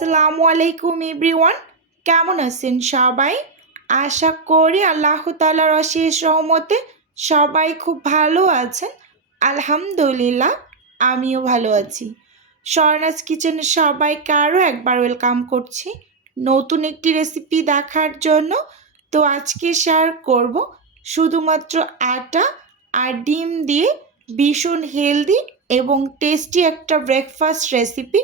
আসসালামু আলাইকুম এভরিওয়ান। কেমন আছেন সবাই? আশা করি আল্লাহ তালার অশেষ রহমতে সবাই খুব ভালো আছেন। আলহামদুলিল্লাহ, আমিও ভালো আছি। স্বর্ণাজ কিচেনে সবাইকে আরও একবার ওয়েলকাম করছি নতুন একটি রেসিপি দেখার জন্য। তো আজকে শেয়ার করব শুধুমাত্র আটা আর ডিম দিয়ে ভীষণ হেলদি এবং টেস্টি একটা ব্রেকফাস্ট রেসিপি।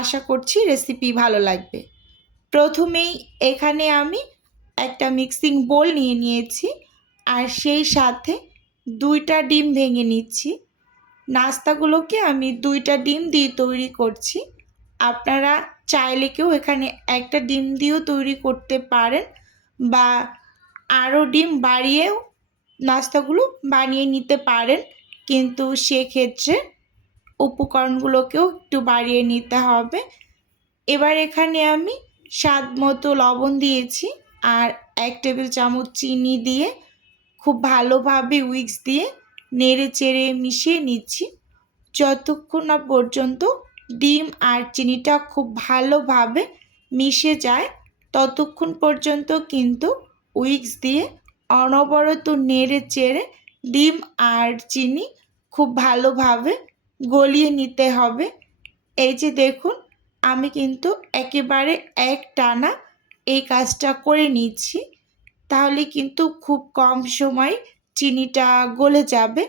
আশা করছি রেসিপি ভালো লাগবে। প্রথমেই এখানে আমি একটা মিক্সিং বোল নিয়ে নিয়েছি আর সেই সাথে দুইটা ডিম ভেঙে নিচ্ছি। নাস্তাগুলোকে আমি দুইটা ডিম দিয়ে তৈরি করছি। আপনারা চাইলে কেউ এখানে একটা ডিম দিয়েও তৈরি করতে পারেন বা আরও ডিম বাড়িয়েও নাস্তাগুলো বানিয়ে নিতে পারেন। কিন্তু সেক্ষেত্রে উপকরণগুলোকেও একটু বাড়িয়ে নিতে হবে। এবার এখানে আমি স্বাদ মতো লবণ দিয়েছি আর এক টেবিল চামচ চিনি দিয়ে খুব ভালোভাবে উইক্স দিয়ে নেড়ে চেড়ে মিশিয়ে নিচ্ছি। যতক্ষণ না পর্যন্ত ডিম আর চিনিটা খুব ভালোভাবে মিশে যায়, ততক্ষণ পর্যন্ত কিন্তু উইক্স দিয়ে অনবরত নেড়ে চেড়ে ডিম আর চিনি খুব ভালোভাবে গলিয়ে নিতে হবে। এই যে দেখুন, আমি কিন্তু একেবারে এক টানা এই কাজটা করে নিচ্ছি। তাহলে কিন্তু খুব কম সময় চিনিটা গলে যাবে।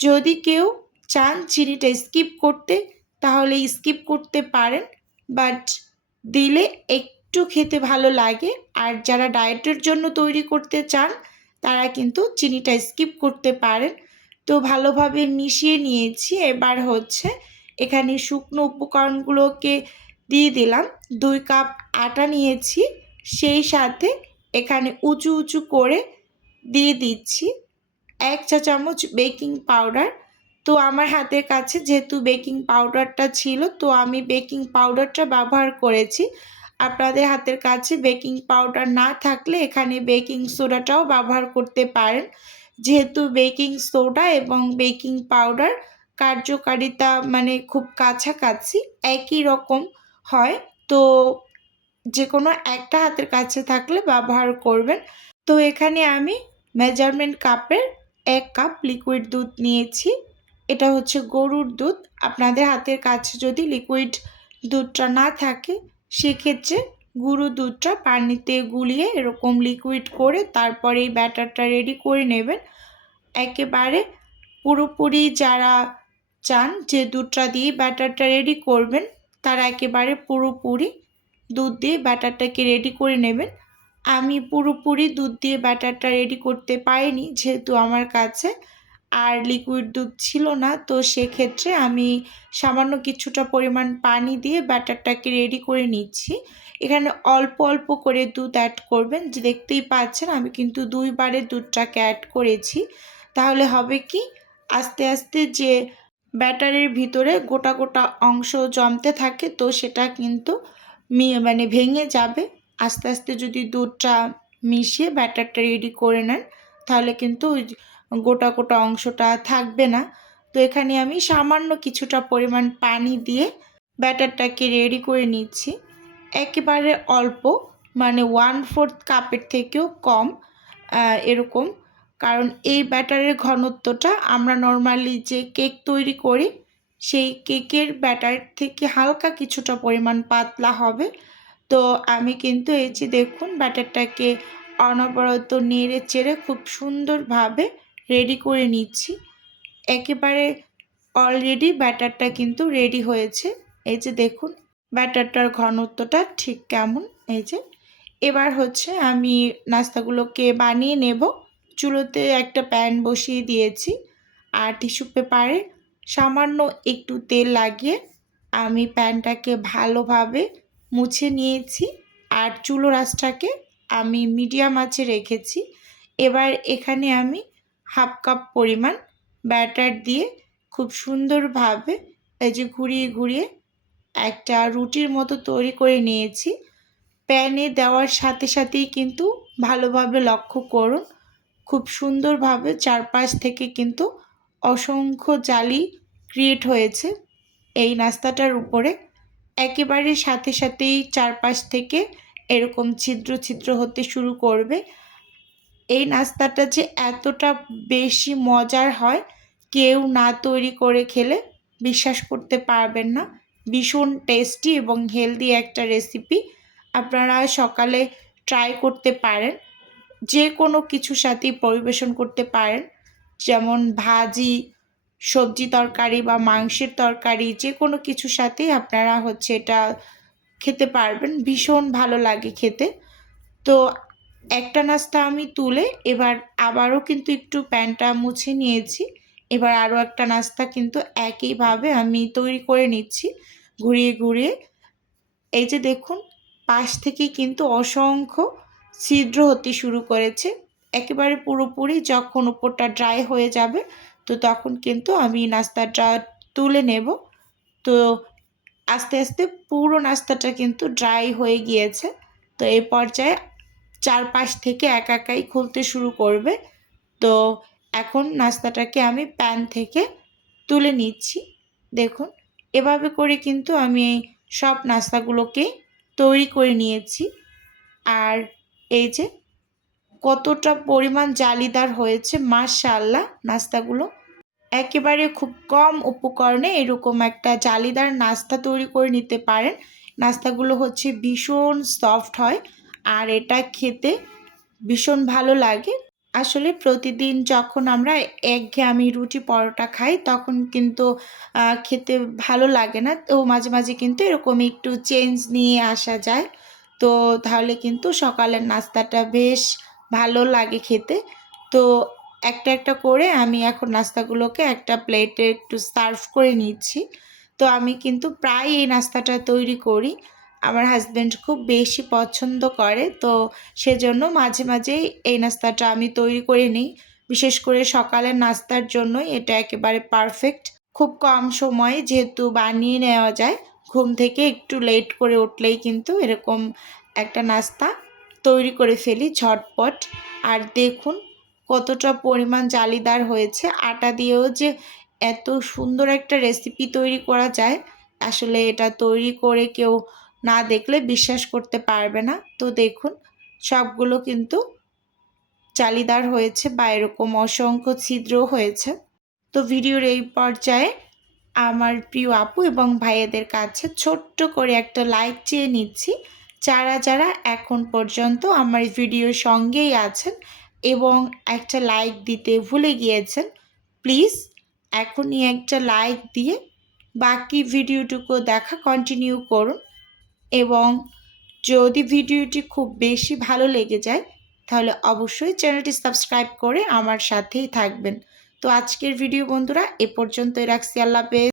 যদি কেউ চান চিনিটা স্কিপ করতে, তাহলে স্কিপ করতে পারেন। বাট দিলে একটু খেতে ভালো লাগে। আর যারা ডায়েটের জন্য তৈরি করতে চান, তারা কিন্তু চিনিটা স্কিপ করতে পারেন। তো ভালোভাবে মিশিয়ে নিয়েছি। এবার হচ্ছে এখানে শুকনো উপকরণগুলোকে দিয়ে দিলাম। দুই কাপ আটা নিয়েছি, সেই সাথে এখানে উঁচু উঁচু করে দিয়ে দিচ্ছি। এক চা চামচ বেকিং পাউডার। তো আমার হাতের কাছে যেহেতু বেকিং পাউডারটা ছিল, তো আমি বেকিং পাউডারটা ব্যবহার করেছি। আপনাদের হাতের কাছে বেকিং পাউডার না থাকলে এখানে বেকিং সোডাটাও ব্যবহার করতে পারেন। যেহেতু বেকিং সোডা এবং বেকিং পাউডার কার্যকারিতা মানে খুব কাছাকাছি, একই রকম হয়। তো যে কোনো একটা হাতের কাছে থাকলে ব্যবহার করবেন। তো এখানে আমি মেজারমেন্ট কাপের এক কাপ লিকুইড দুধ নিয়েছি। এটা হচ্ছে গরুর দুধ। আপনাদের হাতের কাছে যদি লিকুইড দুধটা না থাকে, সেক্ষেত্রে গুঁড়ো দুধটা পানিতে গুলিয়ে এরকম লিকুইড করে তারপরে এই ব্যাটারটা রেডি করে নেবেন। একেবারে পুরোপুরি যারা চান যে দুধটা দিয়ে ব্যাটারটা রেডি করবেন, তারা একেবারে পুরোপুরি দুধ দিয়ে ব্যাটারটাকে রেডি করে নেবেন। আমি পুরোপুরি দুধ দিয়ে ব্যাটারটা রেডি করতে পারিনি, যেহেতু আমার কাছে আর লিকুইড দুধ ছিল না, তো সেক্ষেত্রে আমি সামান্য কিছুটা পরিমাণ পানি দিয়ে ব্যাটারটাকে রেডি করে নিচ্ছি। এখানে অল্প অল্প করে দুধ অ্যাড করবেন, যে দেখতেই পাচ্ছেন আমি কিন্তু দুইবারে দুধটাকে অ্যাড করেছি। তাহলে হবে কি? আস্তে আস্তে যে ব্যাটারের ভিতরে গোটা গোটা অংশ জমতে থাকে, তো সেটা কিন্তু মানে ভেঙে যাবে। আস্তে আস্তে যদি দুধটা মিশিয়ে ব্যাটারটা রেডি করে নেন, তাহলে কিন্তু ওই গোটা গোটা অংশটা থাকবে না। তো এখানে আমি সামান্য কিছুটা পরিমাণ পানি দিয়ে ব্যাটারটাকে রেডি করে নিচ্ছি। একেবারে অল্প মানে ওয়ান ফোর্থ কাপের থেকেও কম এরকম। কারণ এই ব্যাটারের ঘনত্বটা আমরা নর্মালি যে কেক তৈরি করি, সেই কেকের ব্যাটার থেকে হালকা কিছুটা পরিমাণ পাতলা হবে। তো আমি কিন্তু এই যে দেখুন, ব্যাটারটাকে অনবরত নেড়ে চেড়ে খুব সুন্দরভাবে রেডি করে নিচ্ছি। একেবারে অলরেডি ব্যাটারটা কিন্তু রেডি হয়েছে। এই যে দেখুন ব্যাটারটার ঘনত্বটা ঠিক কেমন? এই যে, এবার হচ্ছে আমি নাস্তাগুলোকে বানিয়ে নেব। চুলোতে একটা প্যান বসিয়ে দিয়েছি। আর টিস্যু পেপারে সামান্য একটু তেল লাগিয়ে আমি প্যানটাকে ভালোভাবে মুছে নিয়েছি। আর চুলো রাসটাকে আমি মিডিয়াম আঁচে রেখেছি। এবার এখানে আমি হাফ কাপ পরিমাণ ব্যাটার দিয়ে খুব সুন্দরভাবে এই যে ঘুরিয়ে ঘুরিয়ে একটা রুটির মতো তৈরি করে নিয়েছি। প্যানে দেওয়ার সাথে সাথেই কিন্তু ভালোভাবে লক্ষ্য করুন, খুব সুন্দরভাবে চারপাশ থেকে কিন্তু অসংখ্য জালি ক্রিয়েট হয়েছে এই নাস্তাটার উপরে। একেবারে সাথে সাথেই চারপাশ থেকে এরকম ছিদ্র ছিদ্র হতে শুরু করবে। এই নাস্তাটা যে এতটা বেশি মজার হয়, কেউ না তৈরি করে খেলে বিশ্বাস করতে পারবেন না। ভীষণ টেস্টি এবং হেলদি একটা রেসিপি আপনারা সকালে ট্রাই করতে পারেন। যে কোনো কিছুর সাথেই পরিবেশন করতে পারেন। যেমন ভাজি, সবজি তরকারি বা মাংসের তরকারি যে কোনো কিছুর সাথেই আপনারা হচ্ছে এটা খেতে পারবেন। ভীষণ ভালো লাগে খেতে। তো একটা নাস্তা আমি তুলে এবার আবারও কিন্তু একটু প্যানটা মুছে নিয়েছি। এবার আরও একটা নাস্তা কিন্তু একইভাবে আমি তৈরি করে নিচ্ছি ঘুরিয়ে ঘুরিয়ে। এই যে দেখুন, পাশ থেকে কিন্তু অসংখ্য ছিদ্র হতে শুরু করেছে। একেবারে পুরোপুরি যখন উপরটা ড্রাই হয়ে যাবে, তো তখন কিন্তু আমি নাস্তাটা তুলে নেব। তো আস্তে আস্তে পুরো নাস্তাটা কিন্তু ড্রাই হয়ে গিয়েছে। তো এই পর্যায়ে চারপাশ থেকে এক একাই খুলতে শুরু করবে। তো এখন নাস্তাটাকে আমি প্যান থেকে তুলে নিচ্ছি। দেখুন, এভাবে করে কিন্তু আমি সব নাস্তাগুলোকে তৈরি করে নিয়েছি। আর এই যে কতটা পরিমাণ জালিদার হয়েছে মাশাল্লাহ নাস্তাগুলো। একেবারে খুব কম উপকরণে এরকম একটা জালিদার নাস্তা তৈরি করে নিতে পারেন। নাস্তাগুলো হচ্ছে ভীষণ সফট হয়। আর এটা খেতে ভীষণ ভালো লাগে। আসলে প্রতিদিন যখন আমরা একঘেয়েমি রুটি পরোটা খাই, তখন কিন্তু খেতে ভালো লাগে না। তো মাঝে মাঝে কিন্তু এরকম একটু চেঞ্জ নিয়ে আসা যায়। তো তাহলে কিন্তু সকালের নাস্তাটা বেশ ভালো লাগে খেতে। তো একটা একটা করে আমি এখন নাস্তাগুলোকে একটা প্লেটে একটু সার্ভ করে নিচ্ছি। তো আমি কিন্তু প্রায় এই নাস্তাটা তৈরি করি। আমার হাজব্যান্ড খুব বেশি পছন্দ করে, তো সেজন্য মাঝে মাঝেই এই নাস্তাটা আমি তৈরি করে নিই। বিশেষ করে সকালের নাস্তার জন্যই এটা একেবারে পারফেক্ট খুব কম সময়ে যেহেতু বানিয়ে নেওয়া যায়, ঘুম থেকে একটু লেট করে উঠলেই কিন্তু এরকম একটা নাস্তা তৈরি করে ফেলি ঝটপট। আর দেখুন কতটা পরিমাণ জালিদার হয়েছে, আটা দিয়েও যে এত সুন্দর একটা রেসিপি তৈরি করা যায়, আসলে এটা তৈরি করে কেউ না দেখলে বিশ্বাস করতে পারবে না। তো দেখুন, সবগুলো কিন্তু জালিদার হয়েছে বা এরকম অসংখ্য ছিদ্র হয়েছে। তো ভিডিওর এই পর্যায়ে আমার প্রিয় আপু এবং ভাইয়েদের কাছে ছোট্ট করে একটা লাইক চেয়ে নিচ্ছি। যারা যারা এখন পর্যন্ত আমার ভিডিওর সঙ্গেই আছেন এবং একটা লাইক দিতে ভুলে গিয়েছেন, প্লিজ এখনই একটা লাইক দিয়ে বাকি ভিডিওটুকু দেখা কন্টিনিউ করুন। এবং যদি ভিডিওটি খুব বেশি ভালো লেগে যায়, তাহলে অবশ্যই চ্যানেলটি সাবস্ক্রাইব করে আমার সাথেই থাকবেন। তো আজকের ভিডিও বন্ধুরা, এ পর্যন্তই রাখছি। আল্লাহ